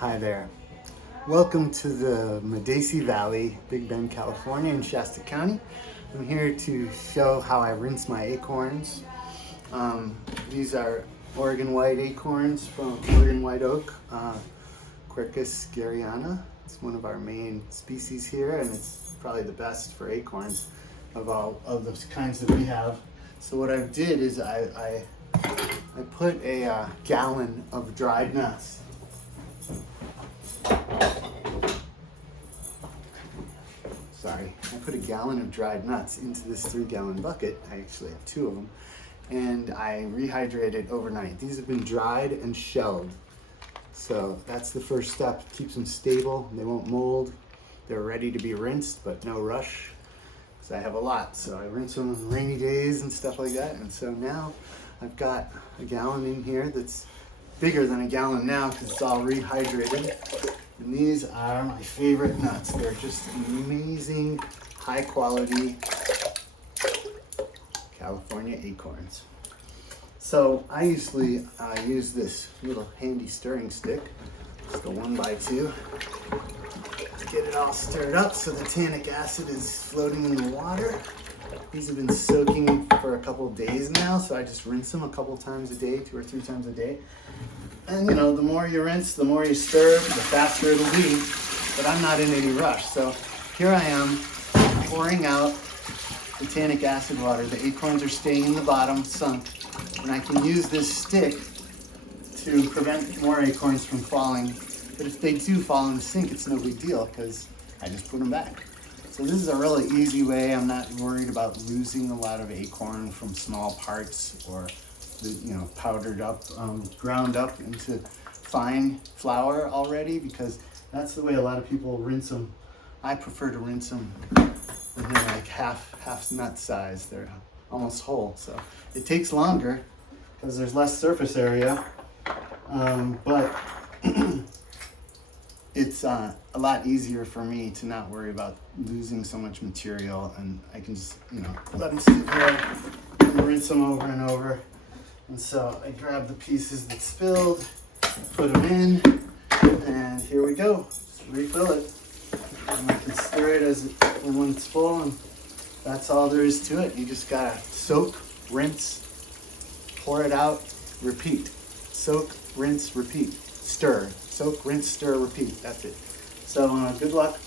Hi there. Welcome to the Medici Valley, Big Bend, California in Shasta County. I'm here to show how I rinse my acorns. These are Oregon white acorns from Oregon white oak, Quercus garryana. It's one of our main species here, and it's probably the best for acorns of all of those kinds that we have. So what I did is I put a gallon of dried nuts. I put a gallon of dried nuts into this 3-gallon bucket. I actually have 2 of them. And I rehydrated overnight. These have been dried and shelled. So that's the first step. Keeps them stable. They won't mold. They're ready to be rinsed, but no rush. So I have a lot. So I rinse them on rainy days and stuff like that. And so now I've got a gallon in here that's bigger than a gallon now because it's all rehydrated. And these are my favorite nuts. They're just amazing, high quality California acorns. So I usually use this little handy stirring stick, just a 1x2, to get it all stirred up so the tannic acid is floating in the water. These have been soaking for a couple of days now, so I just rinse them a couple times a day, 2 or 3 times a day. And you know, the more you rinse, the more you stir, the faster it'll be. But I'm not in any rush. So here I am pouring out the tannic acid water. The acorns are staying in the bottom, sunk. And I can use this stick to prevent more acorns from falling. But if they do fall in the sink, it's no big deal because I just put them back. So this is a really easy way. I'm not worried about losing a lot of acorn from small parts or powdered up, ground up into fine flour already, because that's the way a lot of people rinse them. I prefer to rinse them when they're like half nut size. They're almost whole, so it takes longer because there's less surface area, but it's a lot easier for me to not worry about losing so much material, and I can just let them sit here and rinse them over and over. And so I grab the pieces that spilled, put them in, and here we go. Just refill it. And I can stir it when it's full, and that's all there is to it. You just gotta soak, rinse, pour it out, repeat. Soak, rinse, repeat. Stir. Soak, rinse, stir, repeat. That's it. So good luck,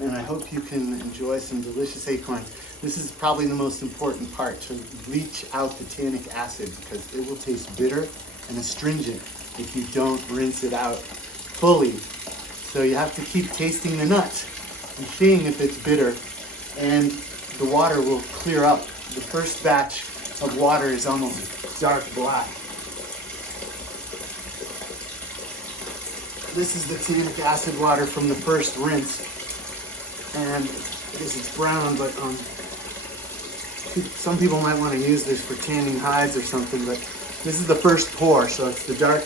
and I hope you can enjoy some delicious acorn. This is probably the most important part, to bleach out the tannic acid, because it will taste bitter and astringent if you don't rinse it out fully. So you have to keep tasting the nuts and seeing if it's bitter, and the water will clear up. The first batch of water is almost dark black. This is the tannic acid water from the first rinse, and I guess it's brown, but some people might want to use this for tanning hides or something, but this is the first pour, so it's the dark,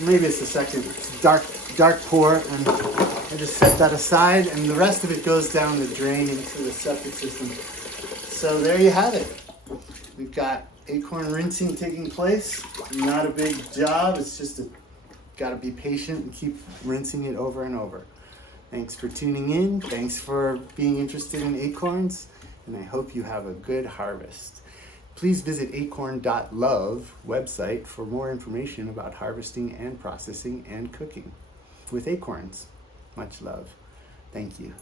maybe it's the second, it's dark pour, and I just set that aside, and the rest of it goes down the drain into the septic system. So there you have it. We've got acorn rinsing taking place. Not a big job, it's just got to be patient and keep rinsing it over and over. Thanks for tuning in. Thanks for being interested in acorns, and I hope you have a good harvest. Please visit acorn.love website for more information about harvesting and processing and cooking with acorns. Much love. Thank you.